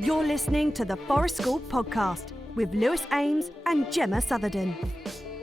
You're listening to the Forest School podcast with Lewis Ames and Gemma Southerden.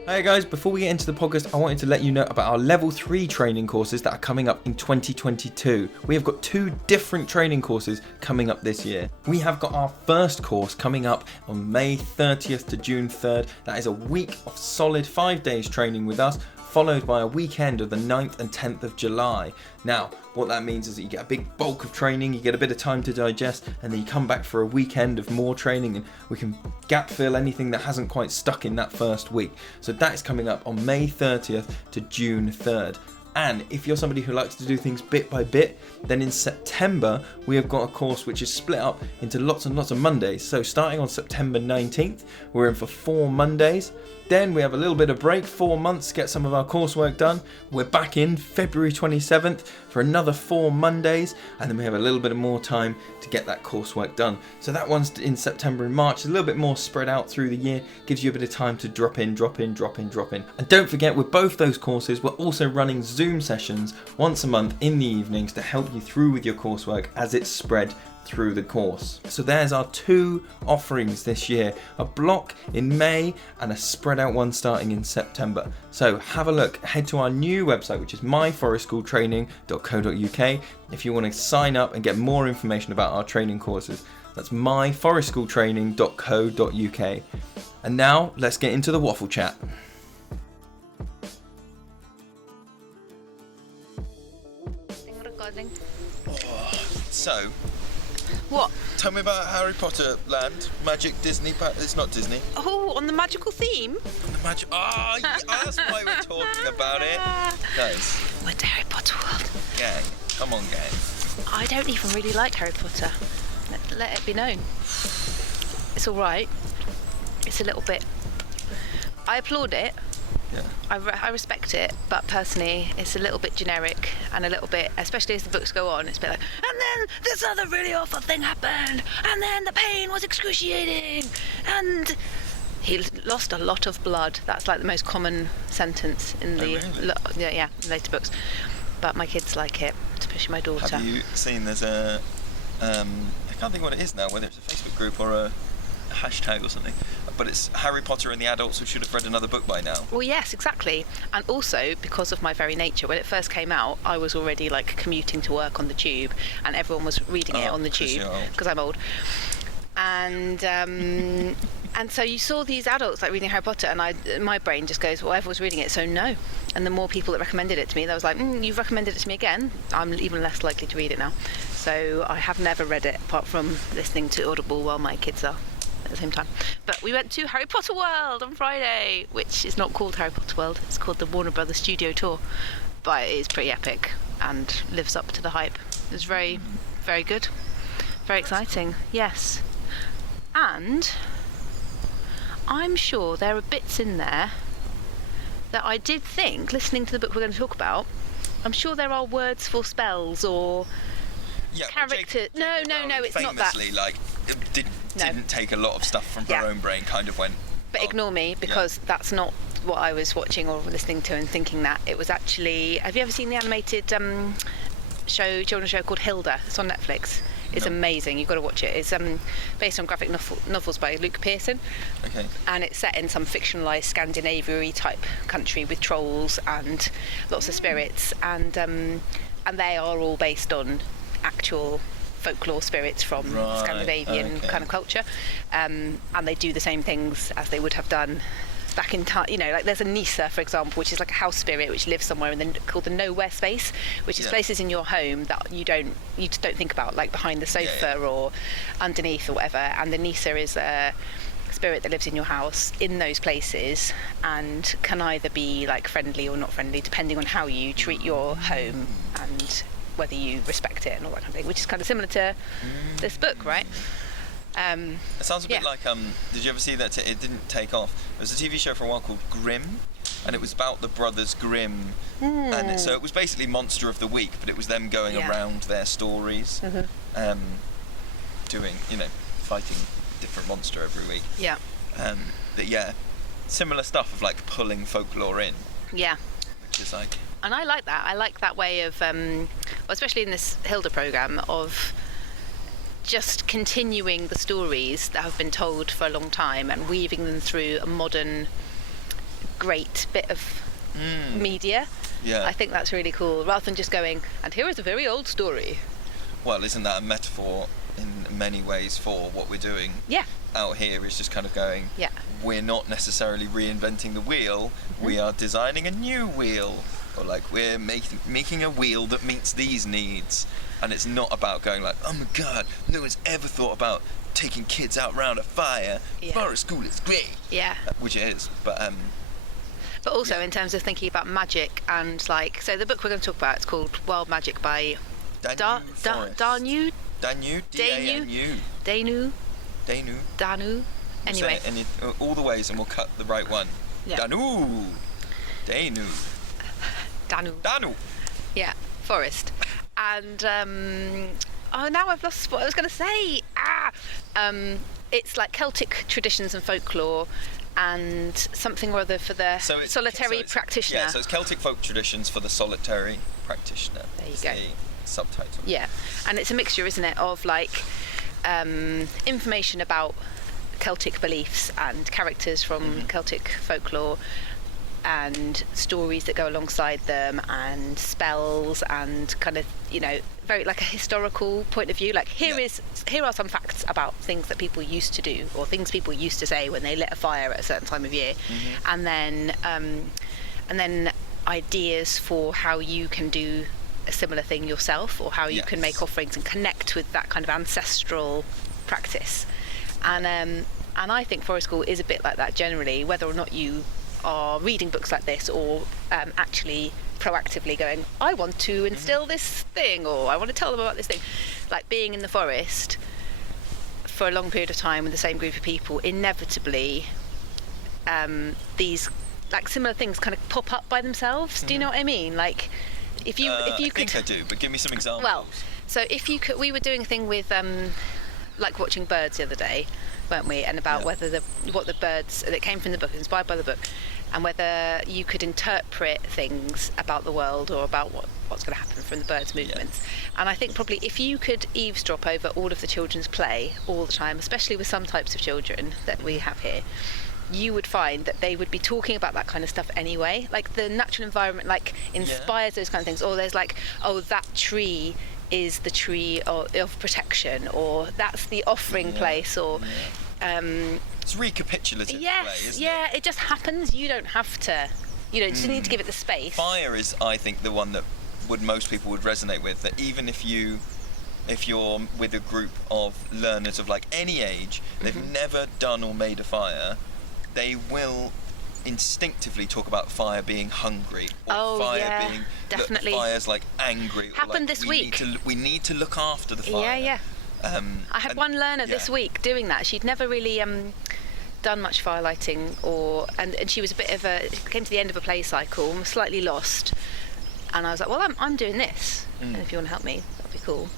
Hey guys, before we get into the podcast, I wanted to let you know about our level 3 training courses that are coming up in 2022. We have got 2 different training courses coming up this year. We have got our first course coming up on May 30th to June 3rd. That is a week of solid 5 days training with us, followed by a weekend of the 9th and 10th of July. Now, what that means is that you get a big bulk of training, you get a bit of time to digest, and then you come back for a weekend of more training, and we can gap fill anything that hasn't quite stuck in that first week. So that is coming up on May 30th to June 3rd. And if you're somebody who likes to do things bit by bit, then in September we have got a course which is split up into lots and lots of Mondays. So starting on September 19th, we're in for 4 Mondays. Then we have a little bit of break, 4 months, get some of our coursework done. We're back in February 27th for another 4 Mondays, and then we have a little bit of more time to get that coursework done. So that one's in September and March. It's a little bit more spread out through the year, gives you a bit of time to drop in. And don't forget, with both those courses, we're also running Zoom sessions once a month in the evenings to help you through with your coursework as it's spread through the course. So there's our 2 offerings this year, a block in May and a spread out one starting in September. So have a look, head to our new website, which is myforestschooltraining.co.uk if you want to sign up and get more information about our training courses. That's myforestschooltraining.co.uk. And now let's get into the waffle chat. So, what? Tell me about Harry Potter Land, Magic Disney. It's not Disney. Oh, on the magical theme? On the magic. Oh, that's why we're talking about it. Guys. Went to Harry Potter World. Gang. Come on, gang. I don't even really like Harry Potter. Let it be known. It's alright. It's a little bit... I applaud it. Yeah. I respect it, but personally, it's a little bit generic and a little bit, especially as the books go on, it's a bit like, and then this other really awful thing happened, and then the pain was excruciating, and he lost a lot of blood. That's like the most common sentence in the later books. But my kids like it, especially my daughter. Have you seen there's a I can't think what it is now, whether it's a Facebook group or a hashtag or something, but it's Harry Potter and the adults who should have read another book by now. Well, yes, exactly. And also, because of my very nature, when it first came out, I was already like commuting to work on the tube, and everyone was reading it on the tube because I'm old. And and so you saw these adults like reading Harry Potter, and my brain just goes, well, everyone's reading it, so no. And the more people that recommended it to me, that was like, you've recommended it to me again, I'm even less likely to read it now. So I have never read it apart from listening to Audible while my kids are at the same time. But we went to Harry Potter World on Friday, which is not called Harry Potter World, it's called the Warner Brothers Studio Tour, but it is pretty epic and lives up to the hype. It was very, very good, very exciting, yes. And I'm sure there are bits in there that I did think, listening to the book we're going to talk about, I'm sure there are words for spells or character. No, it's not that. Famously, like, didn't take a lot of stuff from her own brain, kind of went. But ignore me, because that's not what I was watching or listening to and thinking that. It was actually. Have you ever seen the animated children's show called Hilda? It's on Netflix. It's amazing. You've got to watch it. It's based on graphic novels by Luke Pearson. Okay. And it's set in some fictionalised Scandinavia-y type country with trolls and lots of spirits, and they are all based on actual folklore spirits from Scandinavian kind of culture, and they do the same things as they would have done back in time. You know, like there's a Nisa, for example, which is like a house spirit which lives somewhere called the nowhere space, which is places in your home that you just don't think about, like behind the sofa or underneath or whatever. And the Nisa is a spirit that lives in your house in those places and can either be like friendly or not friendly depending on how you treat your home and whether you respect it and all that kind of thing, which is kind of similar to this book, right? It sounds a bit like, did you ever see that? It didn't take off. There was a TV show for a while called Grimm, and it was about the brothers Grimm. And so it was basically Monster of the Week, but it was them going around their stories, doing, fighting a different monster every week. Yeah. But yeah, similar stuff of like pulling folklore in. Yeah. Which is like... And I like that. I like that way of, especially in this Hilda programme, of just continuing the stories that have been told for a long time and weaving them through a modern great bit of media. Yeah. I think that's really cool, rather than just going, and here is a very old story. Well, isn't that a metaphor in many ways for what we're doing? Yeah. Out here is just kind of going, Yeah. we're not necessarily reinventing the wheel, we are designing a new wheel, or like we're making a wheel that meets these needs. And it's not about going like, oh my god, no one's ever thought about taking kids out round a fire. Yeah. Forest school is great. Yeah. Which it is, but also in terms of thinking about magic and like, so the book we're going to talk about, it's called Wild Magic by Danu. Anyway. All the ways, and we'll cut the right one. Yeah. Danu. Yeah, forest. And now I've lost what I was going to say. It's like Celtic traditions and folklore, and something or other for the solitary practitioner. Yeah, so it's Celtic folk traditions for the solitary practitioner. There you go. The subtitle. Yeah, and it's a mixture, isn't it, of like information about Celtic beliefs and characters from Celtic folklore, and stories that go alongside them, and spells, and kind of, you know, very like a historical point of view. Like here are some facts about things that people used to do, or things people used to say when they lit a fire at a certain time of year, and then ideas for how you can do a similar thing yourself, or how you can make offerings and connect with that kind of ancestral practice. And I think Forest School is a bit like that generally, whether or not you are reading books like this, or actually proactively going, I want to instill this thing, or I want to tell them about this thing. Like being in the forest for a long period of time with the same group of people, inevitably these like similar things kind of pop up by themselves. Do you know what I mean? Like if you could, I think I do, but give me some examples. Well, so if you could, we were doing a thing with like watching birds the other day, weren't we? And about whether what the birds that came from the book, inspired by the book, and whether you could interpret things about the world or about what's going to happen from the birds' movements. And I think probably if you could eavesdrop over all of the children's play all the time, especially with some types of children that we have here, you would find that they would be talking about that kind of stuff anyway. Like the natural environment like inspires those kind of things. Or there's like, oh, that tree is the tree of protection, or that's the offering place, or it's recapitulative play, isn't it? It just happens. You don't have to, you just need to give it the space. Fire is, I think, the one that most people would resonate with, that even if you're with a group of learners of like any age, they've never done or made a fire, they will instinctively talk about fire being hungry, or fire being definitely. Fire's like angry. Happened like, this week. We need to look after the fire. I had one learner this week doing that. She'd never really done much fire lighting, and she was came to the end of a play cycle and was slightly lost. And I was like, well, I'm doing this, and if you want to help me, that'd be cool.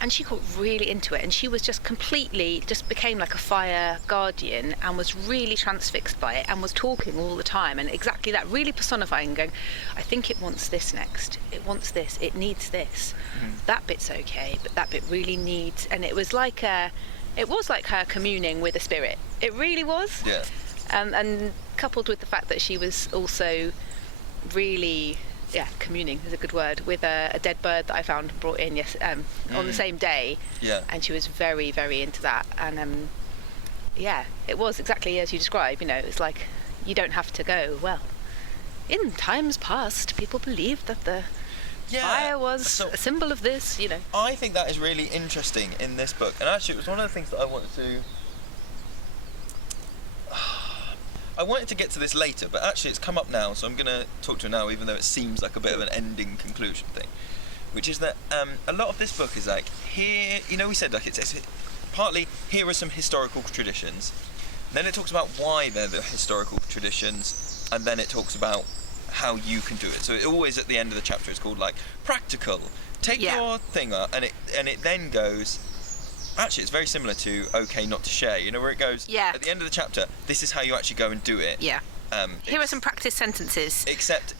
And she got really into it, and she was just became like a fire guardian, and was really transfixed by it, and was talking all the time, and exactly that, really personifying, going, I think it wants this next, it wants this, it needs this, that bit's okay, but that bit really needs, and it was like her communing with a spirit. It really was. Yeah. And coupled with the fact that she was also really, communing is a good word, with a dead bird that I found and brought in on the same day. Yeah. And she was very, very into that. And it was exactly as you describe. It's like you don't have to go, well, in times past, people believed that the fire was a symbol of this. I think that is really interesting in this book, and actually, it was one of the things that I wanted to. I wanted to get to this later, but actually it's come up now, so I'm going to talk to it now, even though it seems like a bit of an ending conclusion thing, which is that a lot of this book is like, here, we said like it's partly, here are some historical traditions, then it talks about why they're the historical traditions, and then it talks about how you can do it. So it always at the end of the chapter is called like practical, take your thing up, and it then goes. Actually, it's very similar to OK Not to Share, where it goes, at the end of the chapter, this is how you actually go and do it. Yeah. Here are some practice sentences. Except,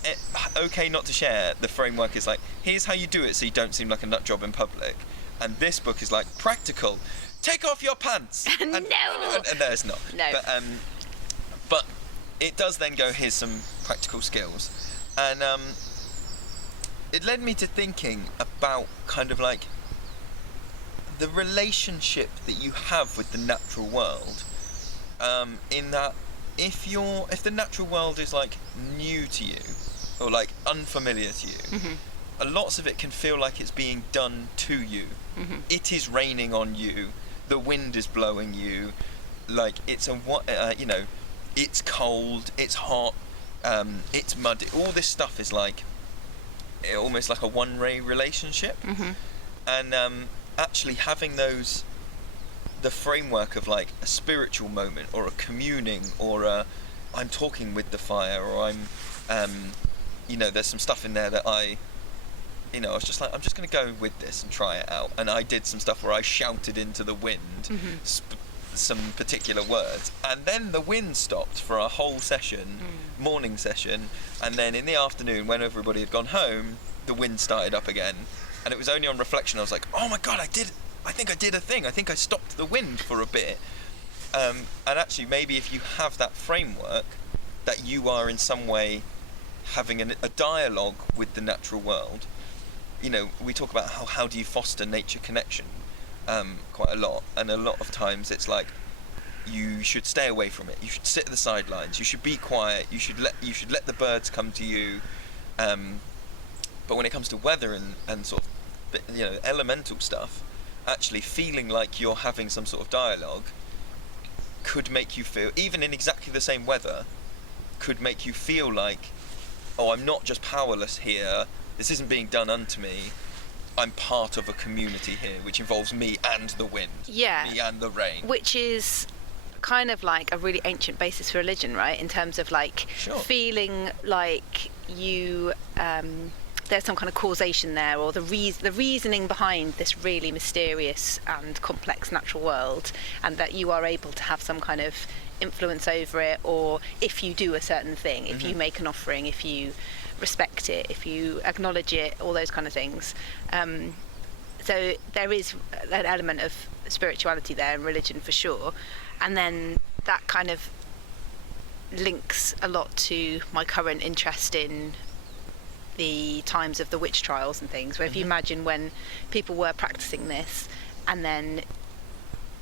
OK Not to Share, the framework is like, here's how you do it so you don't seem like a nut job in public. And this book is like practical. Take off your pants. And, No. And there's not. No. But it does then go, here's some practical skills. And it led me to thinking about kind of like the relationship that you have with the natural world, in that if the natural world is like new to you or like unfamiliar to you, lots of it can feel like it's being done to you. It is raining on you, the wind is blowing you, like it's it's cold, it's hot, it's muddy. All this stuff is like almost like a one-way relationship. And actually having the framework of like a spiritual moment or a communing or I'm talking with the fire, or I'm there's some stuff in there that I was just like, I'm just going to go with this and try it out. And I did some stuff where I shouted into the wind some particular words, and then the wind stopped for a whole session, morning session, and then in the afternoon when everybody had gone home, the wind started up again. And it was only on reflection I was like, oh my god, I think I did a thing. I think I stopped the wind for a bit. And actually, maybe if you have that framework, that you are in some way having a dialogue with the natural world. We talk about how do you foster nature connection quite a lot, and a lot of times it's like you should stay away from it. You should sit at the sidelines. You should be quiet. You should let the birds come to you. But when it comes to weather and sort of elemental stuff, actually feeling like you're having some sort of dialogue could make you feel, even in exactly the same weather, could make you feel like, oh, I'm not just powerless here, this isn't being done unto me, I'm part of a community here which involves me and the wind, me and the rain, which is kind of like a really ancient basis for religion, right? In terms of like feeling like you there's some kind of causation there, or the reasoning behind this really mysterious and complex natural world, and that you are able to have some kind of influence over it, or if you do a certain thing, if you make an offering, if you respect it, if you acknowledge it, all those kind of things. So there is an element of spirituality there and religion for sure, and then that kind of links a lot to my current interest in the times of the witch trials and things, where if you imagine when people were practicing this and then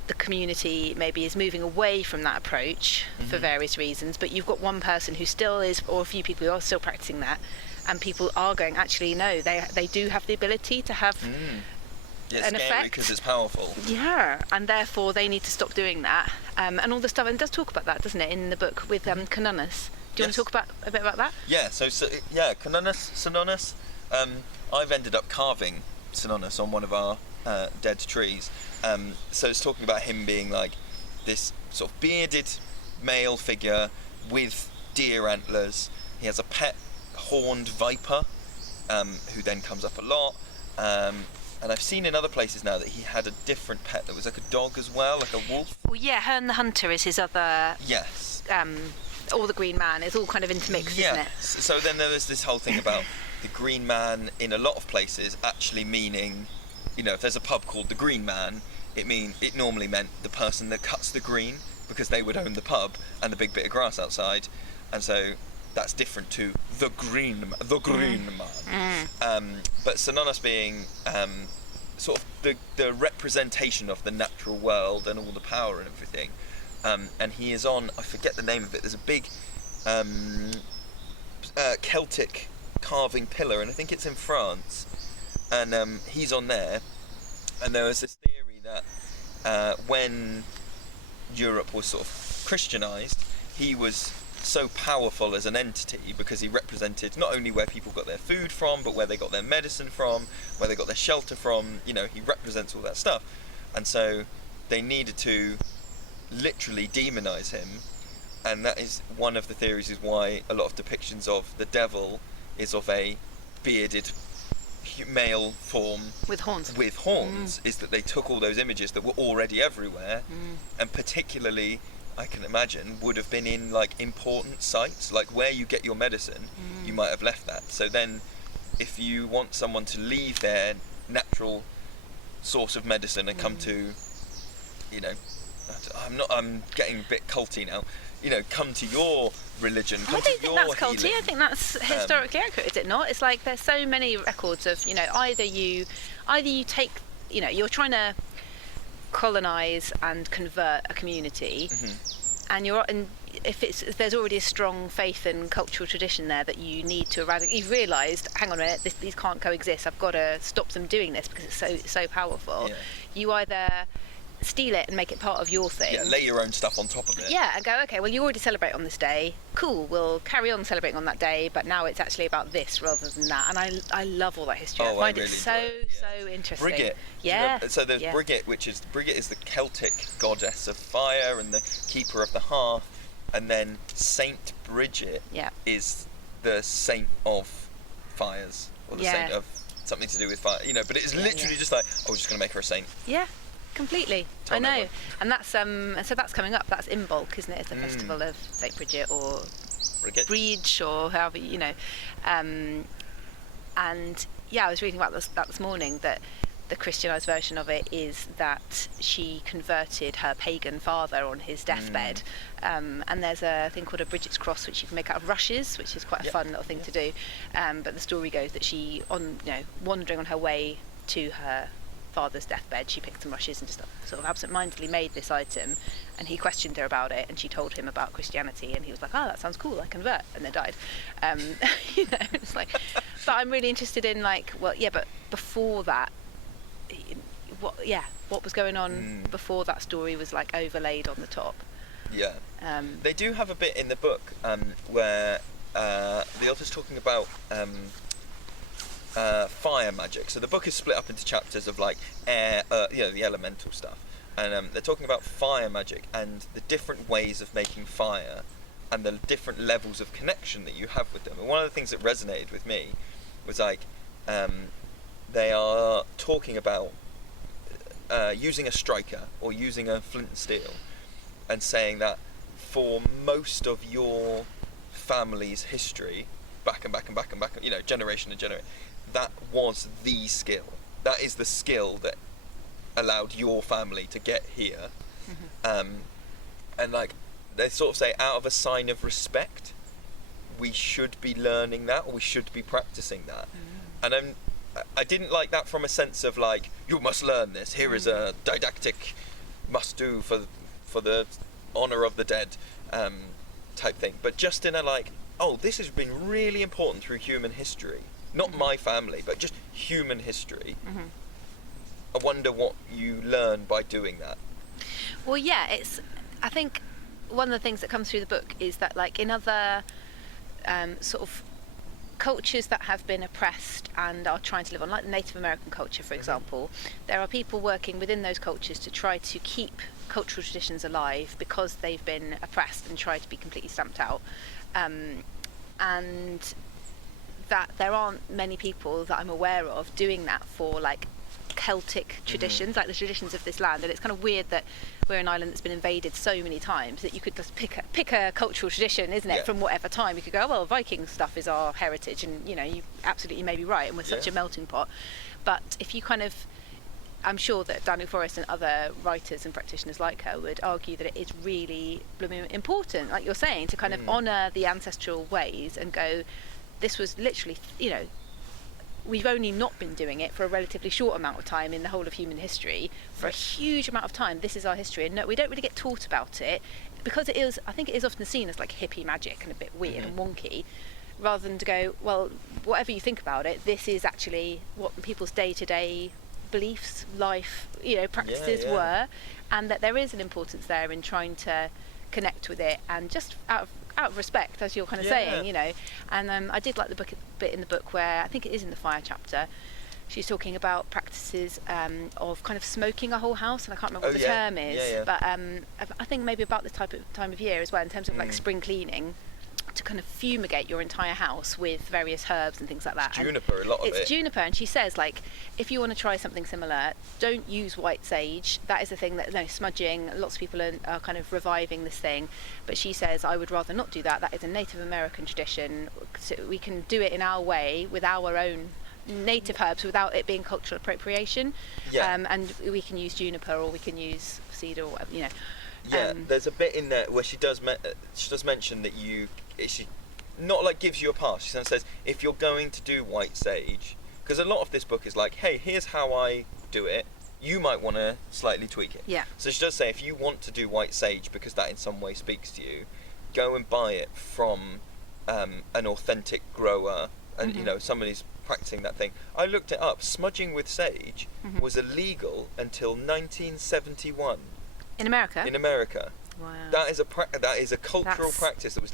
the community maybe is moving away from that approach for various reasons, but you've got one person who still is, or a few people who are still practicing that, and people are going, actually no, they do have the ability to have an effect, because it's powerful, and therefore they need to stop doing that, and all the stuff. And it does talk about that, doesn't it, in the book with Cernunnos. Do you want to talk a bit about that? Cernunnos. I've ended up carving Cernunnos on one of our dead trees. So it's talking about him being like this sort of bearded male figure with deer antlers. He has a pet horned viper, who then comes up a lot. And I've seen in other places now that he had a different pet that was like a dog as well, like a wolf. Well, Herne the Hunter is his other. Yes. Or the Green Man. It's all kind of intermixed, isn't it? So then there was this whole thing about the Green Man in a lot of places actually meaning, if there's a pub called the Green Man, it normally meant the person that cuts the green, because they would own the pub and the big bit of grass outside, and so that's different to the Green Man. But Cernunnos being sort of the representation of the natural world and all the power and everything. And he is on, I forget the name of it, there's a big Celtic carving pillar, and I think it's in France, and he's on there. And there was this theory that when Europe was sort of Christianized, he was so powerful as an entity because he represented not only where people got their food from, but where they got their medicine from, where they got their shelter from. He represents all that stuff, and so they needed to literally demonize him. And that is one of the theories, is why a lot of depictions of the devil is of a bearded male form with horns, is that they took all those images that were already everywhere, and particularly, I can imagine, would have been in like important sites, like where you get your medicine, you might have left that. So then if you want someone to leave their natural source of medicine and come to, you know, I'm getting a bit culty now. You know, come to your religion. I don't think that's culty. I think that's historically accurate, is it not? It's like there's so many records of, you know, either you take, you know, you're trying to colonize and convert a community, and if there's already a strong faith and cultural tradition there that you need to eradicate, you've realised, hang on a minute, these can't coexist. I've got to stop them doing this because it's so powerful. Yeah. You either steal it and make it part of your thing. Yeah, lay your own stuff on top of it. Yeah, and go, okay, well, you already celebrate on this day. Cool, we'll carry on celebrating on that day, but now it's actually about this rather than that. And I love all that history. I find it so interesting. Brigid. Yeah. You know, so there's Brigid, Brigid is the Celtic goddess of fire and the keeper of the hearth. And then Saint Bridget is the saint of fires, or the saint of something to do with fire. You know, but it's literally just like, we're just going to make her a saint. Yeah. Completely, I know, and that's so that's coming up. That's Imbolc, isn't it? It's the festival of Saint Bridget or Bridge or however, you know. And I was reading about that this morning, that the Christianised version of it is that she converted her pagan father on his deathbed. And there's a thing called a Bridget's Cross, which you can make out of rushes, which is quite a fun little thing to do. But the story goes that she, wandering on her way to her father's deathbed, she picked some rushes and just sort of absent-mindedly made this item, and he questioned her about it, and she told him about Christianity, and he was like, oh, that sounds cool, I convert, and then died. It's like, but I'm really interested in, like, but before that, what was going on before that story was like overlaid on the top. They do have a bit in the book where the author's talking about fire magic. So the book is split up into chapters of like air, the elemental stuff, and they're talking about fire magic and the different ways of making fire and the different levels of connection that you have with them. And one of the things that resonated with me was like they are talking about using a striker or using a flint and steel, and saying that for most of your family's history, back and back and back and back, generation to generation, that was the skill. That is the skill that allowed your family to get here. And like they sort of say, out of a sign of respect, we should be learning that, or we should be practicing that. And I didn't like that from a sense of like, you must learn this. Here is a didactic must do for the honour of the dead type thing. But just in a like, this has been really important through human history. Not my family, but just human history. I wonder what you learn by doing that. Well, I think one of the things that comes through the book is that, like, in other sort of cultures that have been oppressed and are trying to live on, like the Native American culture, for example, there are people working within those cultures to try to keep cultural traditions alive because they've been oppressed and try to be completely stamped out. And that there aren't many people that I'm aware of doing that for like Celtic traditions, like the traditions of this land. And it's kind of weird that we're an island that's been invaded so many times that you could just pick a cultural tradition, isn't it, from whatever time. You could go, Viking stuff is our heritage, and you absolutely may be right, and we're such a melting pot. But if you kind of, I'm sure that Daniel Forrest and other writers and practitioners like her would argue that it is really blooming important, like you're saying, to kind of honour the ancestral ways and go, this was literally, we've only not been doing it for a relatively short amount of time in the whole of human history. For a huge amount of time, this is our history, and no, we don't really get taught about it because I think it is often seen as like hippie magic and a bit weird and wonky, rather than to go, well, whatever you think about it, this is actually what people's day-to-day beliefs, life, practices were, and that there is an importance there in trying to connect with it, and just out of respect, as you're kind of saying, and I did like the bit in the book where, I think it is in the fire chapter, she's talking about practices of kind of smoking a whole house, and I can't remember what the term is, but I think maybe about this time of year as well, in terms of like spring cleaning, to kind of fumigate your entire house with various herbs and things like that. It's juniper, a lot of it. It's juniper, and she says, like, if you want to try something similar, don't use white sage. That is the thing that, smudging, lots of people are kind of reviving this thing, but she says, I would rather not do that. That is a Native American tradition. So we can do it in our way with our own native herbs without it being cultural appropriation. Yeah. And we can use juniper or we can use cedar or whatever, you know. Yeah, there's a bit in there where she does mention that she not like gives you a pass. She says, if you're going to do white sage, because a lot of this book is like, hey, here's how I do it. You might want to slightly tweak it. Yeah. So she does say, if you want to do white sage because that in some way speaks to you, go and buy it from an authentic grower, and you know, somebody's practicing that thing. I looked it up. Smudging with sage was illegal until 1971. In America? In America. Wow. That is a cultural practice that was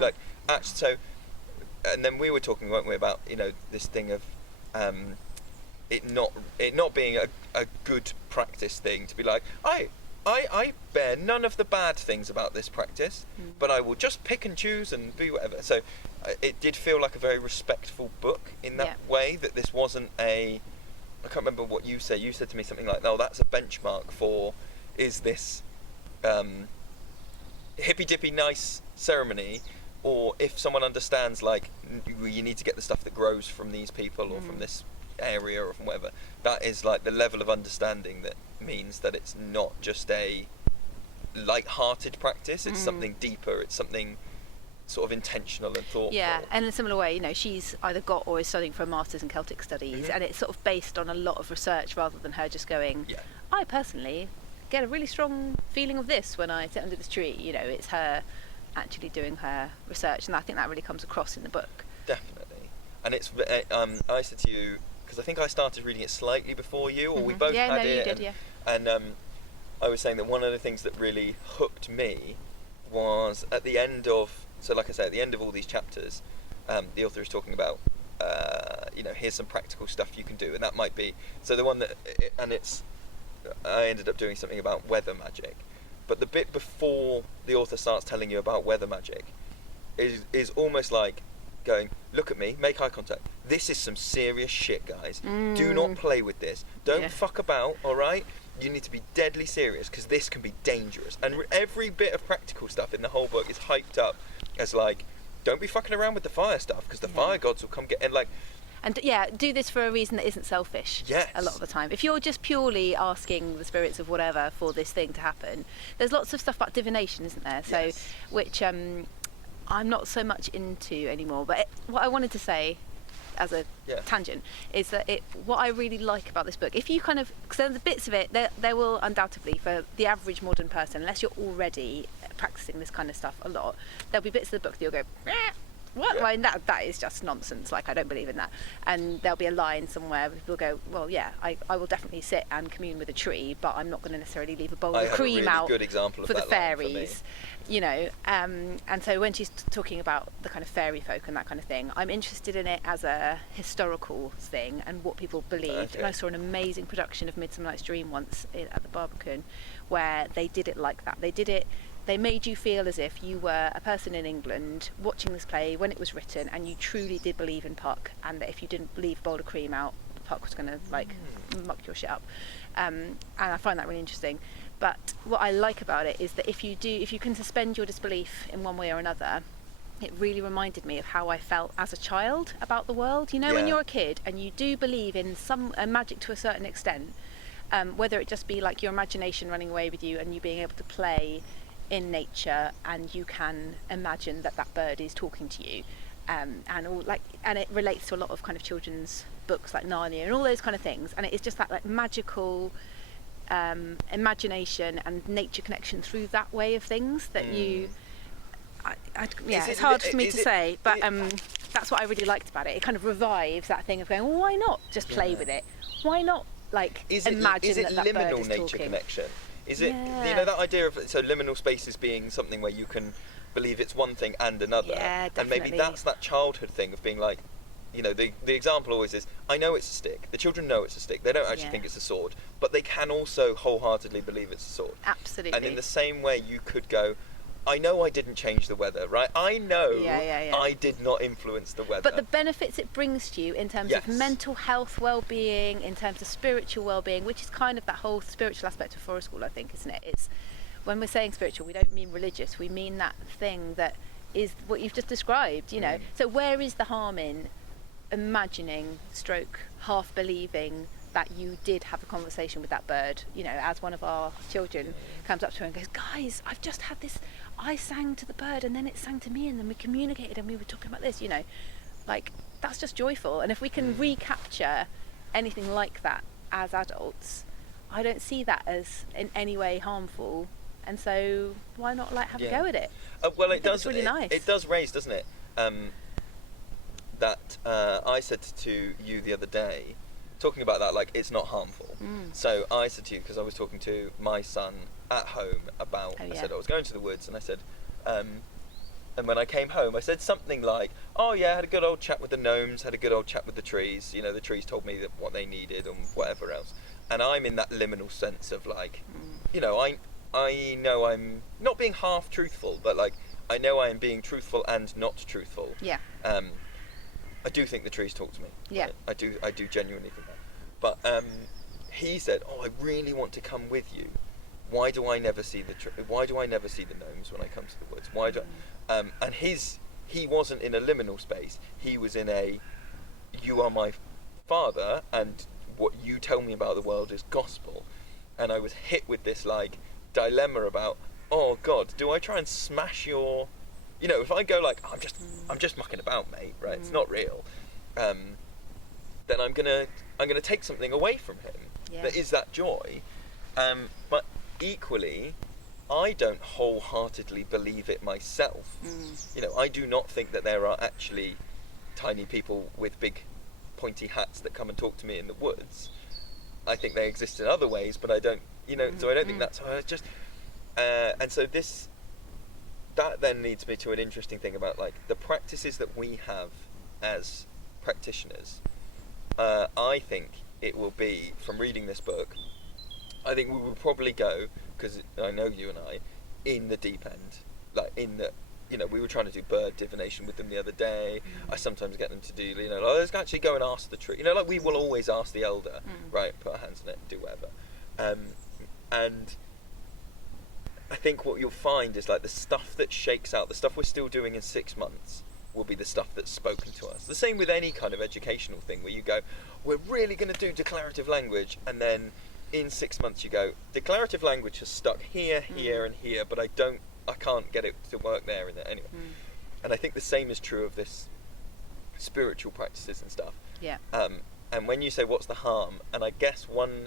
like actually. So, and then we were talking, weren't we, about, you know, this thing of it not being a good practice thing to be like, I bear none of the bad things about this practice, but I will just pick and choose and do whatever. So it did feel like a very respectful book in that way, that this wasn't I can't remember what you said. You said to me something like, no, that's a benchmark for, is this hippy-dippy nice ceremony, or if someone understands, like, you need to get the stuff that grows from these people or from this area or from whatever, that is like the level of understanding that means that it's not just a light-hearted practice, it's something deeper, it's something sort of intentional and thoughtful. Yeah, and in a similar way, you know, she's either got or is studying for a master's in Celtic studies, and it's sort of based on a lot of research rather than her just going, I personally get a really strong feeling of this when I sit under this tree. You know, it's her actually doing her research, and I think that really comes across in the book. Definitely. And it's I said to you, because I think I started reading it slightly before you, or we both had it. You did, and I was saying that one of the things that really hooked me was at the end of, so like I say, at the end of all these chapters, the author is talking about, you know, here's some practical stuff you can do, and that might be, so the one that, I ended up doing something about weather magic, but the bit before the author starts telling you about weather magic is almost like going, look at me, make eye contact. This is some serious shit, guys. Do not play with this. Don't fuck about, all right? You need to be deadly serious, because this can be dangerous. And every bit of practical stuff in the whole book is hyped up as like, don't be fucking around with the fire stuff, because the fire gods will come get, and like, and do this for a reason that isn't selfish. Yes. A lot of the time, if you're just purely asking the spirits of whatever for this thing to happen, there's lots of stuff about divination, isn't there? So, which I'm not so much into anymore. But what I wanted to say, as a tangent, is that what I really like about this book, if you kind of, because the bits of it, there will undoubtedly, for the average modern person, unless you're already practicing this kind of stuff a lot, there'll be bits of the book that you'll go, what? Yeah. Well, that is just nonsense. Like, I don't believe in that. And there'll be a line somewhere where people go, well, yeah, I will definitely sit and commune with a tree, but I'm not going to necessarily leave a bowl of cream really out good example for of the fairies. You know, and so when she's talking about the kind of fairy folk and that kind of thing, I'm interested in it as a historical thing and what people believed. And I saw an amazing production of Midsummer Night's Dream once at the Barbican, where they did it like that. They made you feel as if you were a person in England watching this play when it was written, and you truly did believe in Puck, and that if you didn't leave a bowl of cream out, Puck was going to like muck your shit up. And I find that really interesting. But what I like about it is that if you can suspend your disbelief in one way or another, it really reminded me of how I felt as a child about the world. You know, when you're a kid and you do believe in some magic to a certain extent, whether it just be like your imagination running away with you and you being able to play in nature, and you can imagine that bird is talking to you, and it relates to a lot of kind of children's books like Narnia and all those kind of things, and it is just that like magical imagination and nature connection through that way of things that it's hard for me to say, but that's what I really liked about it. It kind of revives that thing of going, well, why not just play with it? Why not imagine that bird is nature talking? Connection? Is it, you know, that idea of, so liminal spaces being something where you can believe it's one thing and another, and maybe that's that childhood thing of being like, you know, the example always is, I know it's a stick. The children know it's a stick. They don't actually think it's a sword, but they can also wholeheartedly believe it's a sword. Absolutely. And in the same way, you could go, I know I didn't change the weather, right? I know I did not influence the weather. But the benefits it brings to you in terms of mental health well-being, in terms of spiritual well-being, which is kind of that whole spiritual aspect of Forest School, I think, isn't it? It's, when we're saying spiritual, we don't mean religious. We mean that thing that is what you've just described, you know. So where is the harm in imagining stroke half believing that you did have a conversation with that bird, you know, as one of our children comes up to her and goes, guys, I've just had this, I sang to the bird and then it sang to me and then we communicated and we were talking about this, you know, like, that's just joyful. And if we can recapture anything like that as adults, I don't see that as in any way harmful, and so why not like have a go at it? Well, it does. It's really nice. It does raise, doesn't it? That I said to you the other day, talking about that, like, it's not harmful. So I said to you, because I was talking to my son at home about, I said I was going to the woods, and I said, and when I came home, I said something like, oh yeah, had a good old chat with the gnomes, had a good old chat with the trees, you know, the trees told me that what they needed and whatever else. And I'm in that liminal sense of like, you know, I know I'm not being half truthful, but like, I know I am being truthful and not truthful. Yeah. I do think the trees talk to me. Yeah. Right? I do genuinely think that. But he said, oh, I really want to come with you. Why do I never see the gnomes when I come to the woods? Why do and he wasn't in a liminal space. He was in a, you are my father and what you tell me about the world is gospel. And I was hit with this like dilemma about, oh God, do I try and smash your, you know, if I go like, I'm just mucking about, mate, right? It's not real. Then I'm gonna take something away from him that is that joy. But equally, I don't wholeheartedly believe it myself. You know, I do not think that there are actually tiny people with big pointy hats that come and talk to me in the woods. I think they exist in other ways, but I don't, you know, so I don't think that's how I just, and so that then leads me to an interesting thing about like the practices that we have as practitioners. I think it will be, from reading this book, I think we will probably go, because I know you and I, in the deep end, like in the, you know, we were trying to do bird divination with them the other day. I sometimes get them to do, you know, let's actually go and ask the tree. You know, like we will always ask the elder, right? Put our hands on it, do whatever. And I think what you'll find is like the stuff that shakes out, the stuff we're still doing in 6 months, will be the stuff that's spoken to us. The same with any kind of educational thing where you go, we're really going to do declarative language, and then in 6 months you go, declarative language has stuck here, here, and here, but I can't get it to work there and there anyway. And I think the same is true of this spiritual practices and stuff. Yeah. And when you say what's the harm, and I guess one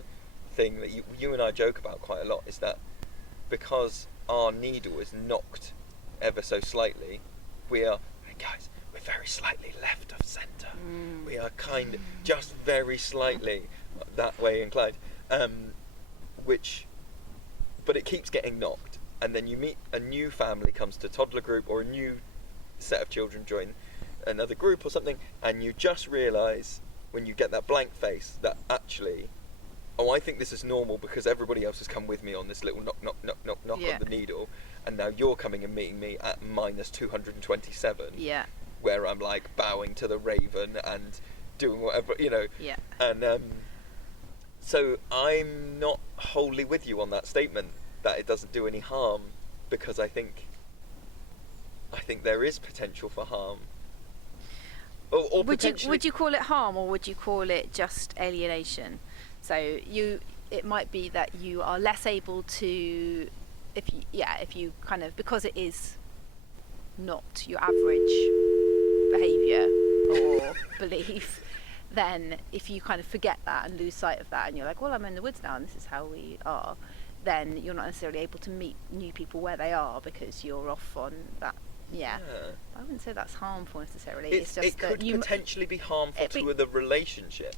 thing that you and I joke about quite a lot is that because our needle is knocked ever so slightly, we're very slightly left of centre. We are kind of just very slightly that way inclined. But it keeps getting knocked, and then you meet a new family comes to toddler group, or a new set of children join another group or something, and you just realise when you get that blank face that actually, I think this is normal because everybody else has come with me on this little knock on the needle, and now you're coming and meeting me at minus 227, where I'm like bowing to the raven and doing whatever, you know, and so I'm not wholly with you on that statement that it doesn't do any harm, because I think there is potential for harm. Or would you call it harm, or would you call it just alienation? So it might be that you are less able to, if you kind of, because it is not your average behaviour or belief, then if you kind of forget that and lose sight of that, and you're like, well, I'm in the woods now and this is how we are, then you're not necessarily able to meet new people where they are because you're off on that. I wouldn't say that's harmful necessarily. It's just it could potentially be harmful to the relationship,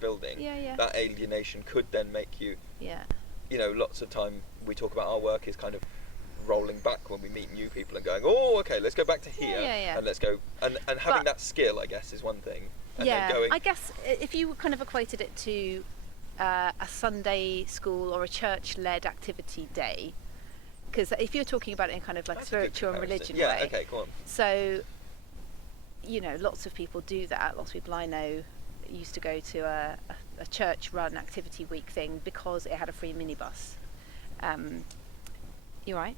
building. That alienation could then make you, you know, lots of time we talk about our work is kind of rolling back when we meet new people and going, oh, okay, let's go back to here and let's go, and having that skill, I guess, is one thing. And then going, I guess if you kind of equated it to a Sunday school or a church-led activity day, because if you're talking about it in kind of like spiritual and religion way, okay, go on. So, you know, lots of people do that. Lots of people I know used to go to a church-run activity week thing because it had a free minibus. You right?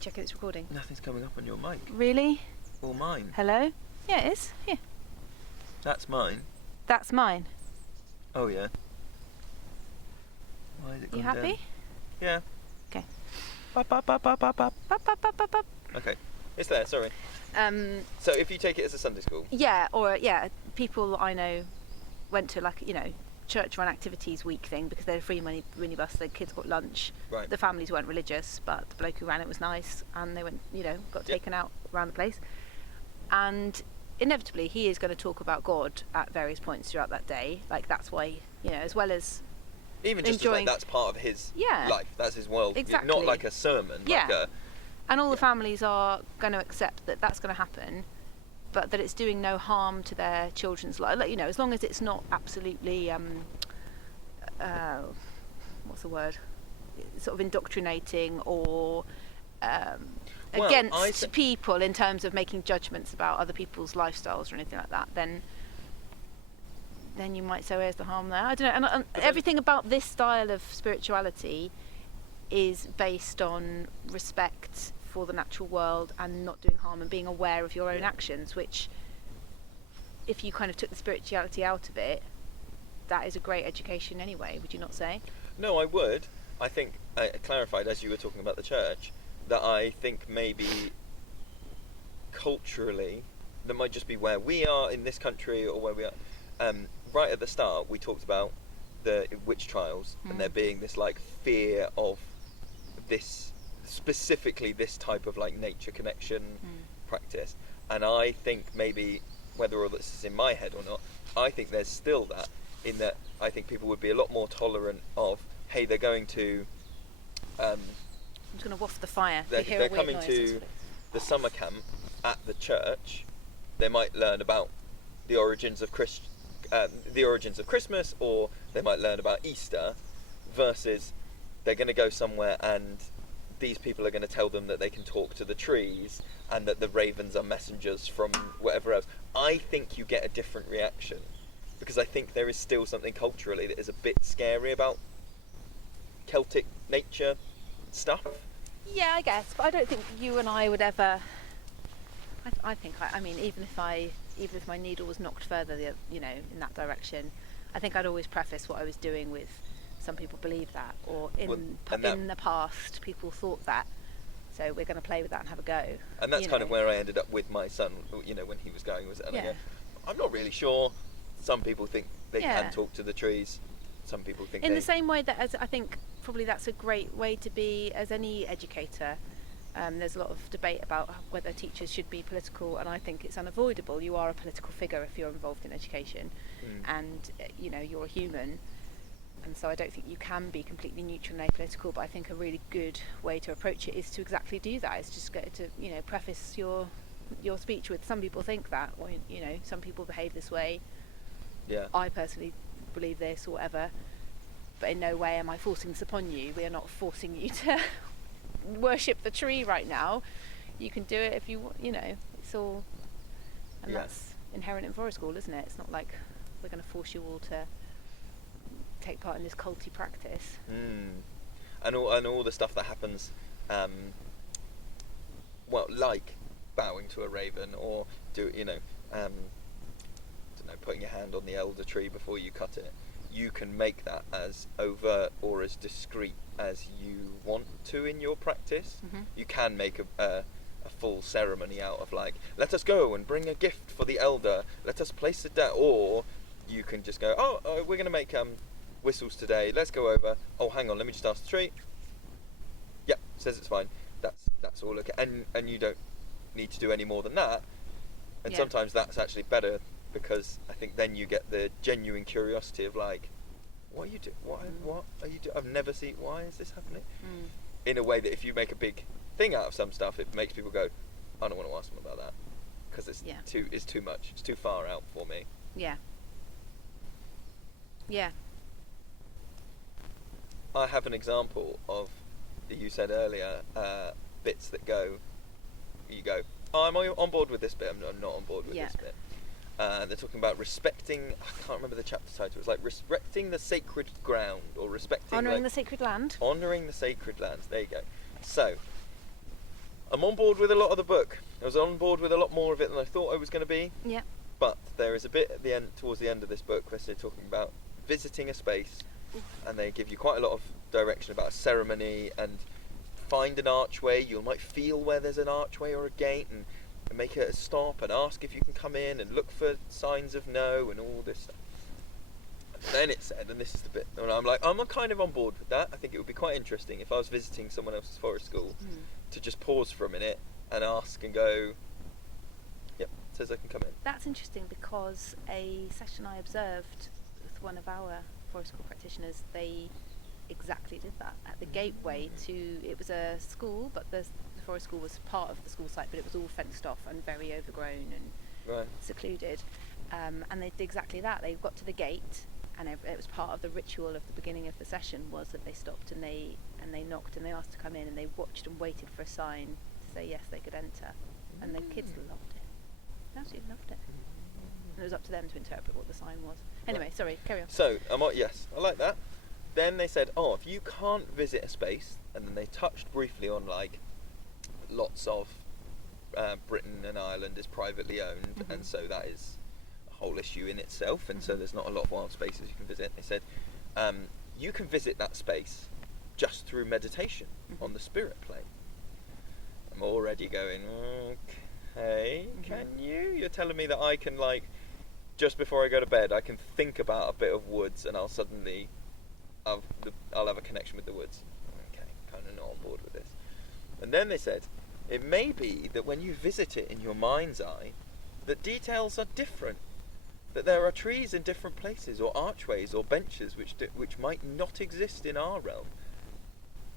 Check if it's recording. Nothing's coming up on your mic. Really? Or mine. Hello? Yeah, it is. Yeah. That's mine. That's mine. Oh yeah. Why is it gone You happy? down? Yeah. Okay. Bop, bop, bop, bop, bop, bop. Bop, bop, bop, bop, bop. Okay. It's there, sorry. So if you take it as a Sunday school. Yeah, people I know went to like, you know, church run activities week thing because they had a free minibus, the kids got lunch. Right. The families weren't religious, but the bloke who ran it was nice, and they went, you know, got taken out around the place. And inevitably he is going to talk about God at various points throughout that day. Like that's why, you know, as well as even just enjoying... as like that's part of his Yeah. life, that's his world. Exactly. Not like a sermon. Yeah. Like a, and all the families are going to accept that that's going to happen, but that it's doing no harm to their children's life. Like, you know, as long as it's not absolutely, what's the word? Sort of indoctrinating or against people in terms of making judgments about other people's lifestyles or anything like that, then you might say, where's the harm there? I don't know. And everything about this style of spirituality is based on respect for the natural world and not doing harm and being aware of your own actions, which if you kind of took the spirituality out of it, that is a great education anyway, would you not say? No, I would. I think I clarified as you were talking about the church that I think maybe culturally that might just be where we are in this country or where we are. Right at the start we talked about the witch trials and there being this like fear of this, specifically this type of like nature connection practice, and I think maybe whether all this is in my head or not, I think there's still that, in that I think people would be a lot more tolerant of, hey, they're going to I'm just going to waft the fire. they're coming to the summer camp at the church, they might learn about the origins of Christmas, or they might learn about Easter, versus they're going to go somewhere and these people are going to tell them that they can talk to the trees and that the ravens are messengers from whatever else. I think you get a different reaction because I think there is still something culturally that is a bit scary about Celtic nature stuff. Yeah, I guess, but I don't think you and I would ever. I mean, even if my needle was knocked further, in that direction, I think I'd always preface what I was doing with, some people believe that, or in the past people thought that, so we're going to play with that and have a go. And that's kind of where I ended up with my son, you know, when he was going, and I go, I'm not really sure. Some people think they can talk to the trees. Some people think in the same way that, as I think probably that's a great way to be as any educator. There's a lot of debate about whether teachers should be political, and I think it's unavoidable. You are a political figure if you're involved in education, and you know, you're a human, and so I don't think you can be completely neutral and apolitical. But I think a really good way to approach it is to exactly do that. It's just get to, you know, preface your speech with, some people think that, or you know, some people behave this way. Yeah. I personally believe this or whatever, but in no way am I forcing this upon you. We are not forcing you to worship the tree right now. You can do it if you want, you know, it's all, and that's inherent in forest school, isn't it? It's not like we're going to force you all to take part in this culty practice. And all the stuff that happens, like bowing to a raven, or putting your hand on the elder tree before you cut it. You can make that as overt or as discreet as you want to in your practice. You can make a full ceremony out of, like, let us go and bring a gift for the elder, let us place it down, or you can just go, we're going to make whistles today, let's go over, hang on, let me just ask the tree. Yep, says it's fine. That's all okay. And you don't need to do any more than that. And sometimes that's actually better, because I think then you get the genuine curiosity of, like, what are you doing? What are you doing? I've never seen. Why is this happening? In a way that if you make a big thing out of some stuff, it makes people go, I don't want to ask them about that, because it's too much. It's too far out for me. Yeah. Yeah. I have an example of, you said earlier, bits that you go, I'm on board with this bit, I'm not on board with this bit. They're talking about respecting, I can't remember the chapter title, it's like respecting the sacred ground, or respecting... Honouring the sacred land. Honouring the sacred lands, there you go. So, I'm on board with a lot of the book. I was on board with a lot more of it than I thought I was going to be. Yeah. But there is a bit at the end, towards the end of this book, where they're talking about visiting a space, and they give you quite a lot of direction about a ceremony, and find an archway. You might feel where there's an archway or a gate, and make it a stop and ask if you can come in, and look for signs of no, and all this stuff. And then it said, and this is the bit, and I'm like, I'm kind of on board with that. I think it would be quite interesting if I was visiting someone else's forest school to just pause for a minute and ask and go, yep, says I can come in. That's interesting, because a session I observed with one of our forest school practitioners, they exactly did that at the gateway to, it was a school, but the forest school was part of the school site, but it was all fenced off and very overgrown and secluded, and they did exactly that. They got to the gate, and it was part of the ritual of the beginning of the session, was that they stopped and they knocked and they asked to come in, and they watched and waited for a sign to say yes, they could enter, and the kids loved it. They absolutely loved it. And it was up to them to interpret what the sign was. Anyway, sorry, carry on. So, yes, I like that. Then they said, if you can't visit a space, and then they touched briefly on, like, lots of Britain and Ireland is privately owned, and so that is a whole issue in itself, and so there's not a lot of wild spaces you can visit. They said, you can visit that space just through meditation on the spirit plane. I'm already going, okay, can you? You're telling me that I can, like, just before I go to bed, I can think about a bit of woods, and I'll suddenly, I'll have a connection with the woods. Okay, kind of not on board with this. And then they said, it may be that when you visit it in your mind's eye, that details are different. That there are trees in different places, or archways, or benches which might not exist in our realm.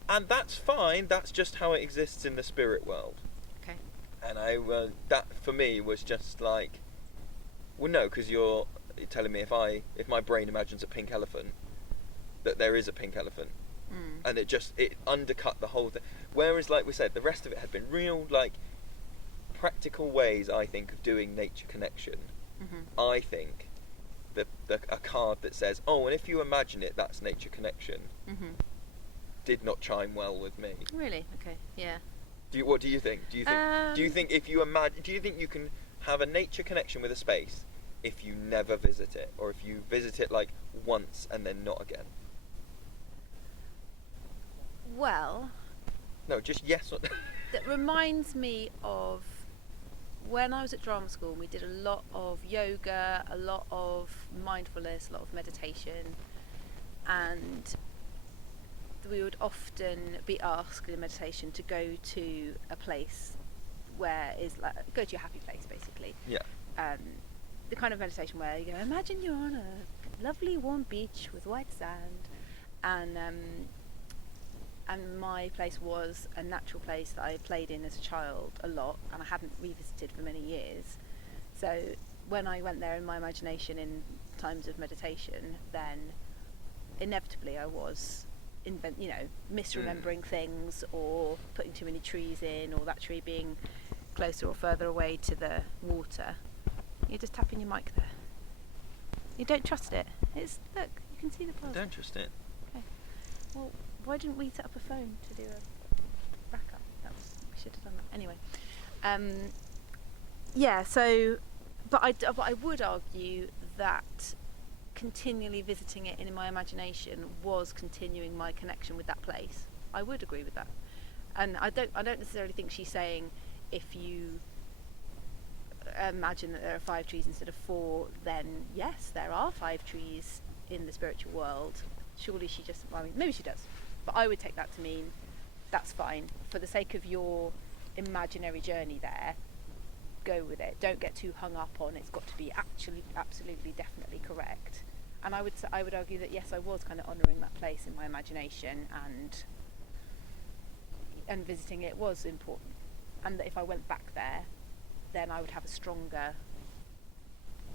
And that's fine, that's just how it exists in the spirit world. Okay. And that for me was just like, well, no, because you're telling me if my brain imagines a pink elephant, that there is a pink elephant, and it undercut the whole thing. Whereas, like we said, the rest of it had been real, like, practical ways, I think, of doing nature connection. I think a card that says, and if you imagine it, that's nature connection, did not chime well with me. Really? Okay. Yeah. What do you think? Do you think if you imagine? Do you think you can have a nature connection with a space if you never visit it, or if you visit it like once and then not again? Well, no, just yes or that reminds me of when I was at drama school, and we did a lot of yoga, a lot of mindfulness, a lot of meditation, and we would often be asked in meditation to go to a place where is like, go to your happy place, basically. Yeah. The kind of meditation where you go, imagine you're on a lovely warm beach with white sand, and my place was a natural place that I played in as a child a lot, and I hadn't revisited for many years. So when I went there in my imagination in times of meditation, then inevitably I was misremembering things, or putting too many trees in, or that tree being closer or further away to the water. You're just tapping your mic there. You don't trust it. Look, you can see the plaza. I don't trust it. Okay. Well, why didn't we set up a phone to do a backup? We should have done that. Anyway. But I would argue that continually visiting it in my imagination was continuing my connection with that place. I would agree with that. And I don't necessarily think she's saying if you imagine that there are 5 trees instead of 4, then yes, there are 5 trees in the spiritual world. Surely she just, maybe she does, but I would take that to mean that's fine. For the sake of your imaginary journey there, go with it. Don't get too hung up on it's got to be actually absolutely definitely correct. And I would argue that yes, I was kind of honouring that place in my imagination, and visiting it was important, and that if I went back there, then I would have a stronger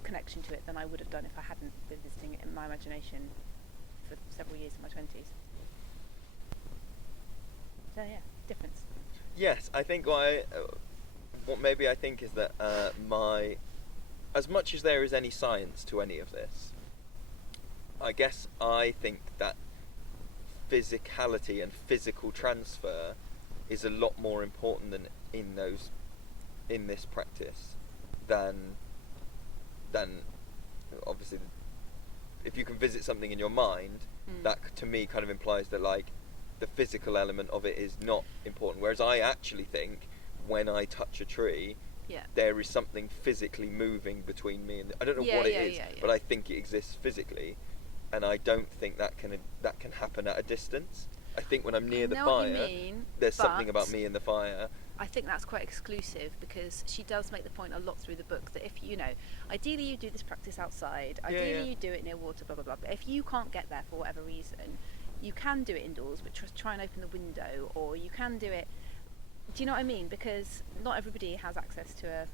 connection to it than I would have done if I hadn't been visiting it in my imagination for several years in my 20s. So yeah, difference. Yes, I think what maybe I think is that as much as there is any science to any of this, I guess I think that physicality and physical transfer is a lot more important than in this practice than then obviously if you can visit something in your mind, that to me kind of implies that like the physical element of it is not important. Whereas I actually think when I touch a tree, there is something physically moving between me and I don't know what it is, but I think it exists physically, and I don't think that can happen at a distance. I think when I'm near the fire, there's something about me and the fire. I think that's quite exclusive, because she does make the point a lot through the book that if ideally you do this practice outside, ideally you do it near water, blah blah blah, but if you can't get there for whatever reason, you can do it indoors, but try and open the window, or you can do it. Do you know what I mean? Because not everybody has access to a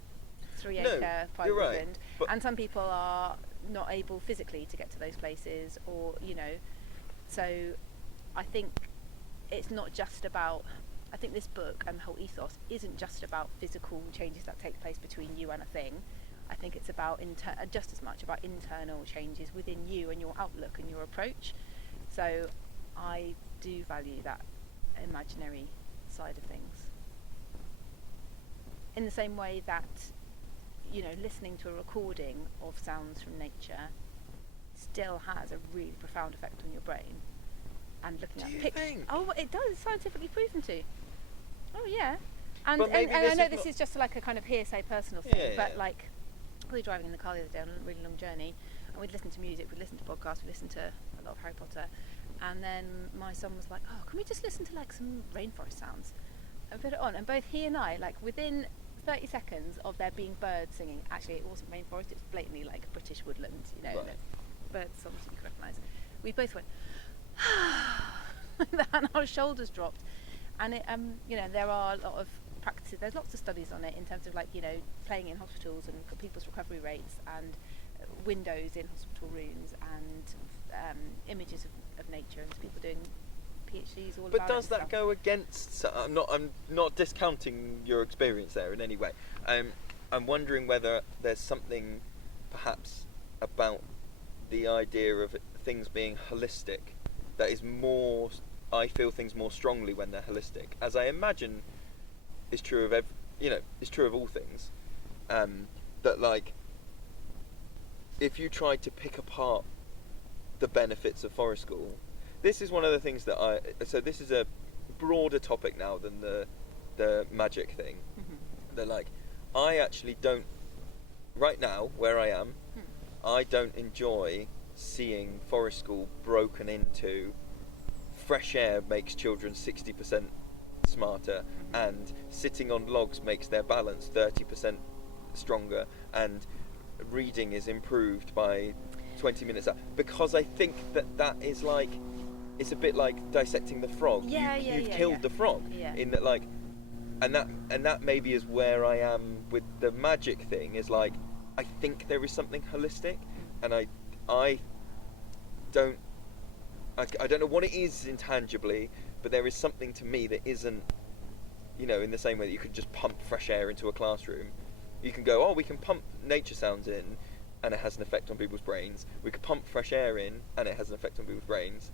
3-acre private woodland, and some people are not able physically to get to those places, or so I think it's not just about. I think this book and the whole ethos isn't just about physical changes that take place between you and a thing. I think it's about just as much about internal changes within you and your outlook and your approach. So I do value that imaginary side of things. In the same way that, listening to a recording of sounds from nature still has a really profound effect on your brain. And looking at pictures. Oh, it does. It's scientifically proven to. Oh, yeah. And I know this is just like a kind of hearsay personal thing, but like, we were driving in the car the other day on a really long journey, and we'd listen to music, we'd listen to podcasts, we'd listen to a lot of Harry Potter, and then my son was like, oh, can we just listen to like some rainforest sounds? And put it on, and both he and I, like within 30 seconds of there being birds singing, actually it wasn't rainforest, it's blatantly like British woodland, bird songs that you can recognise. We both went, and our shoulders dropped. And it, there are a lot of practices. There's lots of studies on it in terms of like playing in hospitals and people's recovery rates, and windows in hospital rooms, and images of nature, and people doing PhDs all about it. But does that go against? I'm not discounting your experience there in any way. I'm wondering whether there's something perhaps about the idea of things being holistic that is more. I feel things more strongly when they're holistic, as I imagine is true of is true of all things. That like, if you tried to pick apart the benefits of forest school, this is one of the things that so this is a broader topic now than the magic thing. That like, I actually don't right now where I am. I don't enjoy seeing forest school broken into. Fresh air makes children 60% smarter, and sitting on logs makes their balance 30% stronger, and reading is improved by 20 minutes out. Because I think that is like, it's a bit like dissecting the frog. You've killed the frog. In that like, and that maybe is where I am with the magic thing, is like, I think there is something holistic, and I don't know what it is intangibly, but there is something to me that isn't, in the same way that you could just pump fresh air into a classroom. You can go, we can pump nature sounds in, and it has an effect on people's brains. We could pump fresh air in, and it has an effect on people's brains.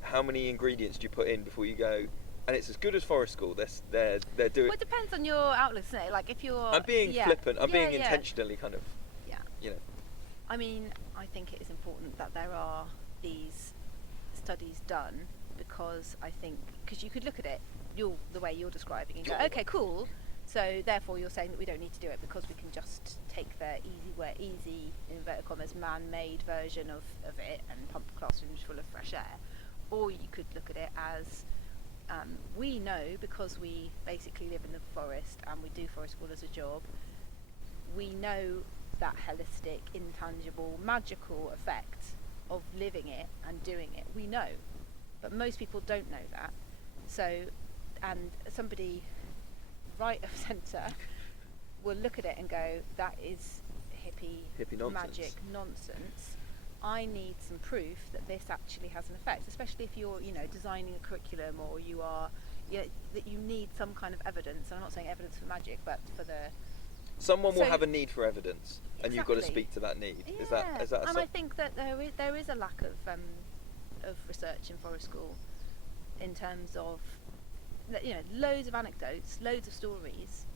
How many ingredients do you put in before you go, and it's as good as forest school? They're doing. Well, it depends on your outlook, isn't it? Like if you're. I'm being flippant. I'm being intentionally kind of. Yeah. I mean, I think it is important that there are these studies done, because I think you could look at it the way you're describing and go, okay, cool, so therefore you're saying that we don't need to do it because we can just take the easy inverted commas man-made version of it and pump classrooms full of fresh air. Or you could look at it as we know, because we basically live in the forest and we do forest school as a job, we know that holistic, intangible, magical effect of living it and doing it. We know, but most people don't know that. So, and somebody right of centre will look at it and go, that is hippie nonsense. Magic nonsense. I need some proof that this actually has an effect, especially if you're designing a curriculum, or you are that you need some kind of evidence. I'm not saying evidence for magic, but for the someone will have a need for evidence, and you've got to speak to that need. Is that? And I think that there is a lack of research in forest school, in terms of loads of anecdotes, loads of stories,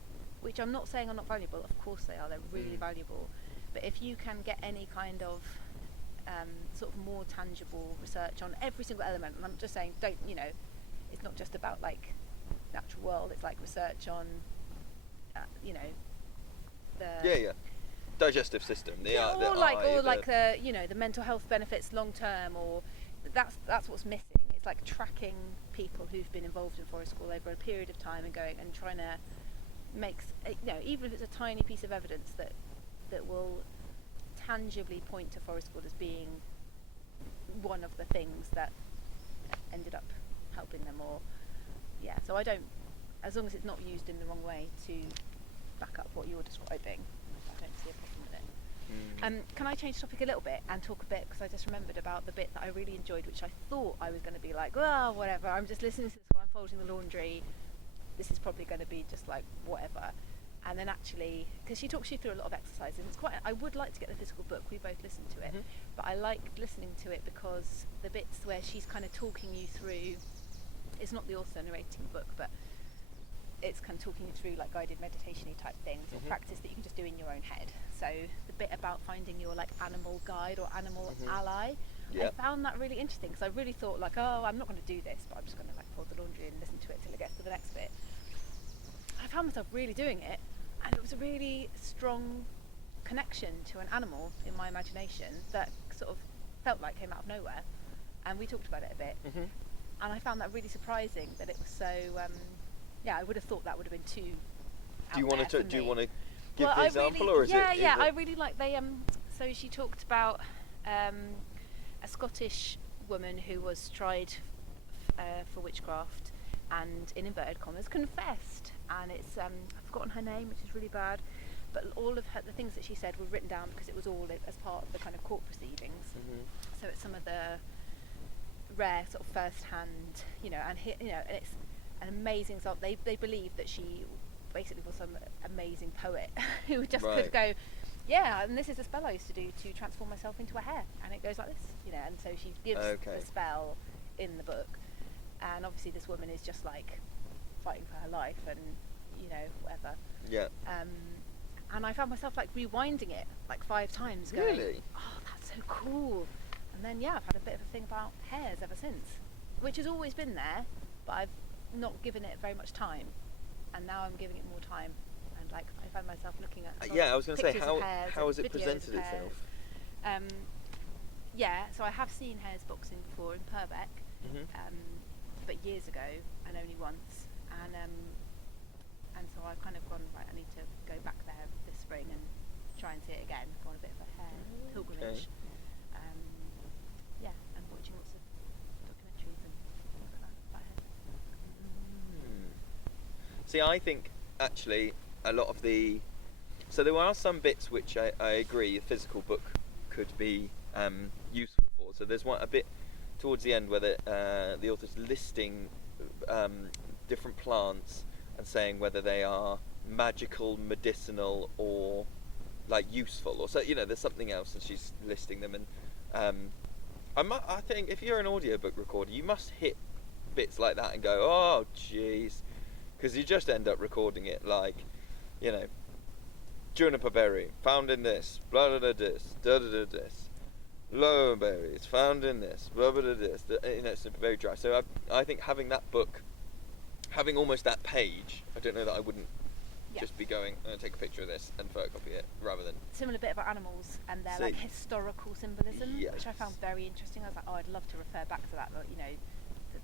which I'm not saying are not valuable. Of course they are. They're really valuable, but if you can get any kind of sort of more tangible research on every single element, and I'm just saying, don't, you know, it's not just about like natural world, it's like research on you know, the digestive system, the you know, the mental health benefits long term, or that's what's missing. It's like tracking people who've been involved in forest school over a period of time and going and trying to make, you know, even if it's a tiny piece of evidence that will tangibly point to forest school as being one of the things that ended up helping them, or so I don't, as long as it's not used in the wrong way to back up what you're describing, I don't see a problem with it. Can I change topic a little bit and talk a bit, because I just remembered about the bit that I really enjoyed, which I thought I was going to be like, well, whatever, I'm just listening to this while I'm folding the laundry, this is probably going to be just like whatever. And then actually, because she talks you through a lot of exercises, and it's quite, I would like to get the physical book, we both listened to it, but I liked listening to it because the bits where she's kind of talking you through, it's not the author narrating the book, but it's kind of talking you through like guided meditation-y type things, or practice that you can just do in your own head. So the bit about finding your like animal guide or animal ally, I found that really interesting, because I really thought like, oh, I'm not going to do this, but I'm just going to like fold the laundry and listen to it till it gets to the next bit. I found myself really doing it, and it was a really strong connection to an animal in my imagination that sort of felt like came out of nowhere, and we talked about it a bit, and I found that really surprising that it was so I would have thought that would have been too do you want to give the example, really, or is it I really like they so she talked about a Scottish woman who was tried for witchcraft and, in inverted commas, confessed, and it's I've forgotten her name, which is really bad, but all of the things that she said were written down because it was all as part of the kind of court proceedings. So it's some of the rare sort of first-hand, you know, and it's an amazing result. They believe that she basically was some amazing poet who just could go, and this is a spell I used to do to transform myself into a hare, and it goes like this, you know, and so she gives the spell in the book, and obviously this woman is just like fighting for her life and, you know, whatever. And I found myself like rewinding it like 5 times, going, really? Oh, that's so cool. And then I've had a bit of a thing about hares ever since, which has always been there, but I've not given it very much time, and now I'm giving it more time, and like I find myself looking at I was going to say, how has it videos presented of itself? So I have seen hares boxing before in Purbeck, but years ago, and only once, and so I've kind of gone, right, I need to go back there this spring and try and see it again, go on a bit of a hare pilgrimage. And watching lots of documentaries and things like that about hares. See, I think actually a lot of so there are some bits which I agree a physical book could be useful for. So there's a bit towards the end where the author's listing different plants and saying whether they are magical, medicinal, or like useful, or so, you know, there's something else, and she's listing them. And I think if you're an audiobook recorder, you must hit bits like that and go, oh jeez, because you just end up recording it like, you know, juniper berry found in this, blah blah blah, this, da da da this, lower berries found in this, blah blah blah this. You know, it's very dry. So I think having that book, having almost that page, I don't know that I wouldn't just be going, I'm going to take a picture of this and photocopy it, rather than... Similar bit about animals and their like historical symbolism, which I found very interesting. I was like, oh, I'd love to refer back to that, but, you know,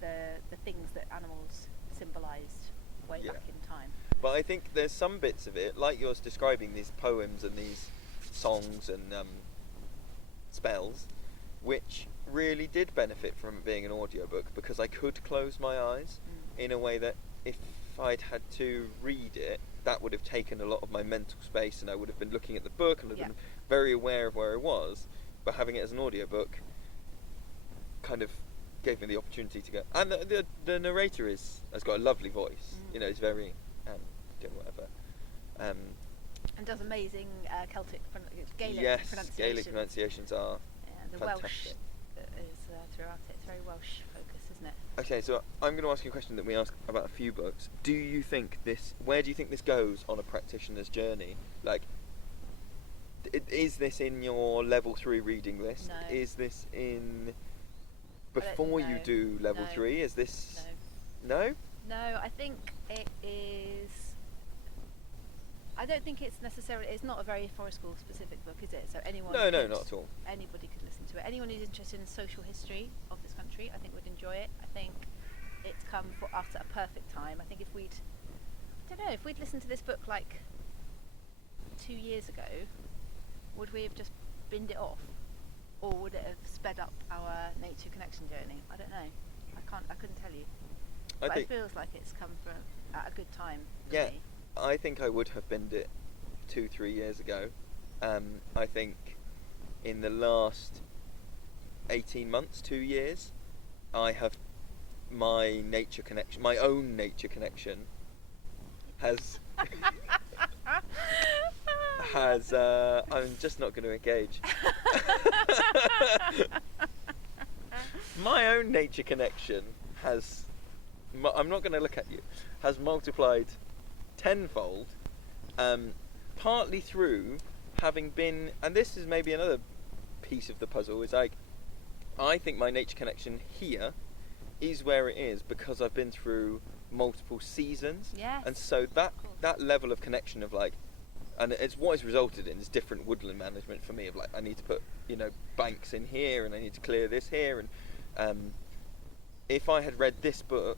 the things that animals symbolised way back in time. But I think there's some bits of it, like yours describing these poems and these songs and spells, which really did benefit from it being an audiobook, because I could close my eyes in a way that if I'd had to read it, that would have taken a lot of my mental space, and I would have been looking at the book and would have been very aware of where I was. But having it as an audiobook kind of gave me the opportunity to go. And the narrator has got a lovely voice. You know, he's very doing whatever. And does amazing Gaelic pronunciations. Gaelic pronunciations are the fantastic. Welsh is throughout it. It's very Welsh focused, isn't it? Okay, so I'm going to ask you a question that we ask about a few books. Do you think where do you think this goes on a practitioner's journey? Like, is this in your level 3 reading list? No. Is this in I don't- before you no. do level No. 3? Is this No. no? No, I think it is. I don't think it's necessarily. It's not a very Forest School specific book, is it? So anyone. No, could- not at all. Anybody could listen to it. Anyone who's interested in social history of this country, I think would enjoy it. I think it's come for us at a perfect time. I think if we'd listened to this book like 2 years ago, would we have just binned it off, or would it have sped up our nature connection journey? I don't know. I couldn't tell you. I But think it feels like it's come from at a good time for Yeah. me. I think I would have binned it 2-3 years ago. I think in the last 18 months, 2 years, I have my own nature connection has I'm just not going to engage. My own nature connection has I'm not going to look at you has multiplied tenfold, partly through having been, and this is maybe another piece of the puzzle, is like I think my nature connection here is where it is because I've been through multiple seasons. Yes, And so of course. that level of connection of like, and it's what it's resulted in is different woodland management for me, of like I need to put banks in here and I need to clear this here, and if I had read this book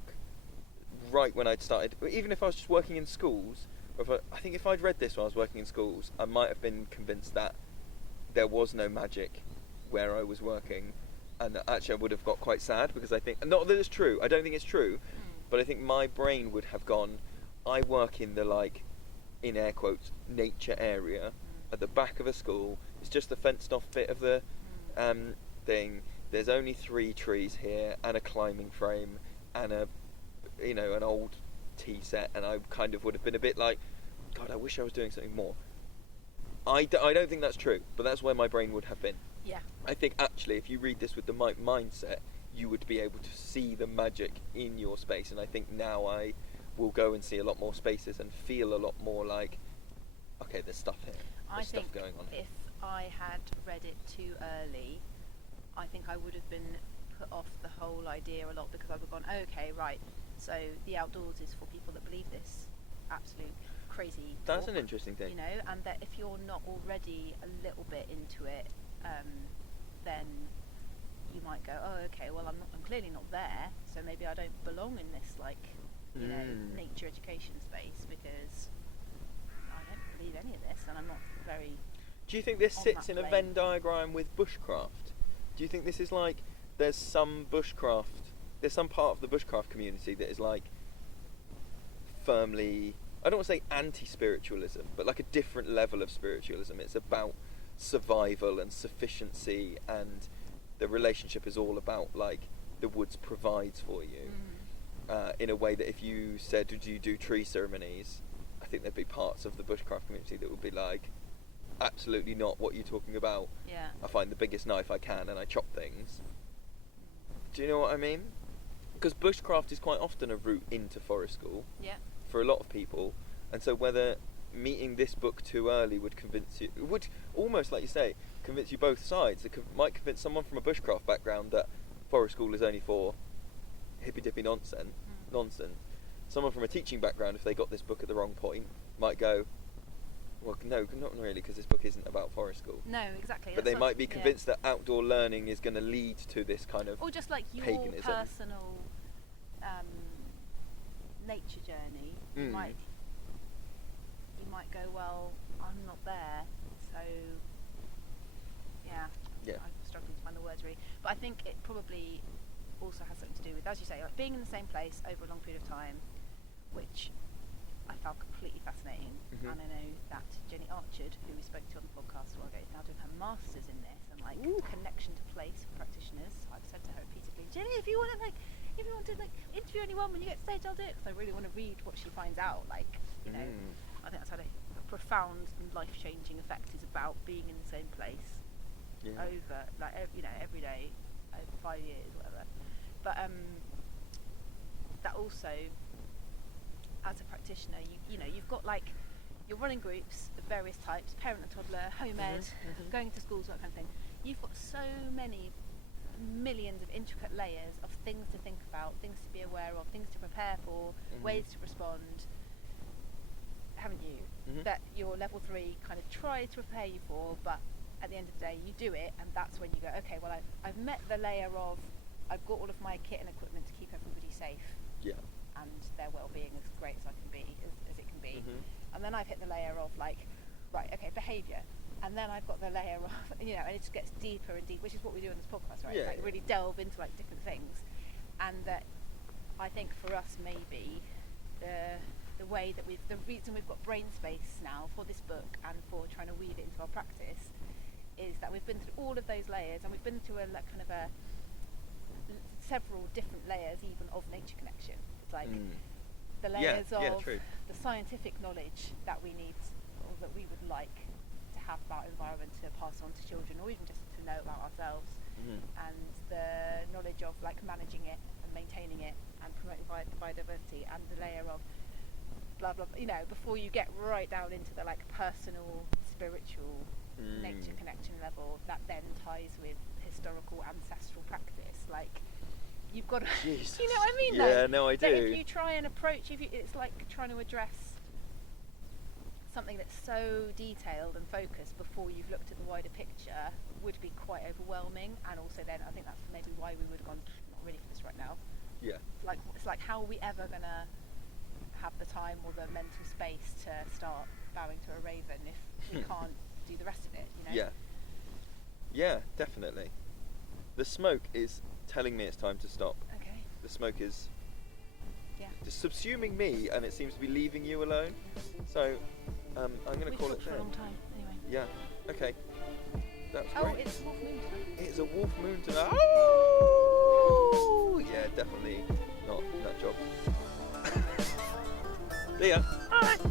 right when I'd started, even if I was just working in schools, or I think if I'd read this when I was working in schools, I might have been convinced that there was no magic where I was working, and actually I would have got quite sad because I think, not that it's true, I don't think it's true, but I think my brain would have gone, I work in the like, in air quotes, nature area at the back of a school. It's just the fenced off bit of the thing. There's only 3 trees here and a climbing frame and an old tea set, and I kind of would have been a bit like, God, I wish I was doing something more. I don't think that's true, but that's where my brain would have been. Yeah. I think actually if you read this with the mindset, you would be able to see the magic in your space, and I think now I will go and see a lot more spaces and feel a lot more like, okay, there's stuff here. I There's think stuff going on here. if I had read it too early, I think I would have been put off the whole idea a lot, because I would have gone, oh, okay, right, so the outdoors is for people that believe this absolute crazy That's talk, an interesting thing. and that if you're not already a little bit into it, then you might go, oh, okay, well, I'm clearly not there, so maybe I don't belong in this, like, nature education space, because I don't believe any of this, and I'm not very. Do you think this on sits that in a plane. Venn diagram with bushcraft? Do you think this is like, there's some part of the bushcraft community that is like firmly, I don't want to say anti-spiritualism, but like a different level of spiritualism. It's about survival and sufficiency, and the relationship is all about like the woods provides for you, in a way that if you said, do you do tree ceremonies, I think there'd be parts of the bushcraft community that would be like, absolutely not, what you're talking about. Yeah. I find the biggest knife I can and I chop things. Do you know what I mean? Because bushcraft is quite often a route into forest school Yeah. for a lot of people, and so whether meeting this book too early would convince you, would almost, like you say, convince you both sides. It might convince someone from a bushcraft background that forest school is only for hippy dippy nonsense. Someone from a teaching background, if they got this book at the wrong point, might go, well, no, not really, because this book isn't about forest school. No, exactly. But they might be convinced that outdoor learning is going to lead to this kind of or just like your paganism. personal nature journey. You might go, well, I'm not there, so yeah. I'm struggling to find the words really, but I think it probably also has something to do with, as you say, like being in the same place over a long period of time, which I found completely fascinating. And I know that Jenny Archard, who we spoke to on the podcast a while ago, is now doing her masters in this, and like connection to place for practitioners. I've said to her repeatedly, Jenny, if you want to interview anyone when you get to stage, I'll do it, because I really want to read what she finds out. Like, I think that's had a profound and life-changing effect, is about being in the same place over, like, every day over 5 years, whatever. But that also, as a practitioner, you've got like, you're running groups of various types, parent and toddler, home ed, going to schools, that kind of thing. You've got so many millions of intricate layers of things to think about, things to be aware of, things to prepare for, ways to respond, haven't you? That your level 3 kind of tries to prepare you for, but at the end of the day you do it, and that's when you go, okay, well I've met the layer of, I've got all of my kit and equipment to keep everybody safe, and their well-being as great as I can be, as it can be, and then I've hit the layer of like, right, okay, behaviour, and then I've got the layer of, you know, and it just gets deeper and deeper, which is what we do in this podcast, right? Like really delve into like different things, and that I think for us maybe the way that the reason we've got brain space now for this book and for trying to weave it into our practice is that we've been through all of those layers, and we've been through a like kind of a several different layers even of nature connection. It's like the layers of the scientific knowledge that we need, or that we would like to have about environment to pass on to children, or even just to know about ourselves, and the knowledge of like managing it and maintaining it and promoting biodiversity, and the layer of blah blah, you know, before you get right down into the like personal, spiritual, nature connection level that then ties with historical ancestral practice. Like you've got to, you know what I mean? Yeah, no, I do. If you try and approach, it's like trying to address something that's so detailed and focused before you've looked at the wider picture would be quite overwhelming, and also then I think that's maybe why we would have gone, not ready for this right now. Yeah. It's like how are we ever gonna have the time or the mental space to start bowing to a raven if we can't do the rest of it, you know? Yeah, definitely. The smoke is telling me it's time to stop. Okay. The smoke is just subsuming me, and it seems to be leaving you alone. So I'm going to call it for there. a long time, anyway. Yeah. Okay. That's great. Oh, it's Wolf Moon tonight. It's a Wolf Moon tonight. Oh! Yeah, definitely not nut job. See ya. All right.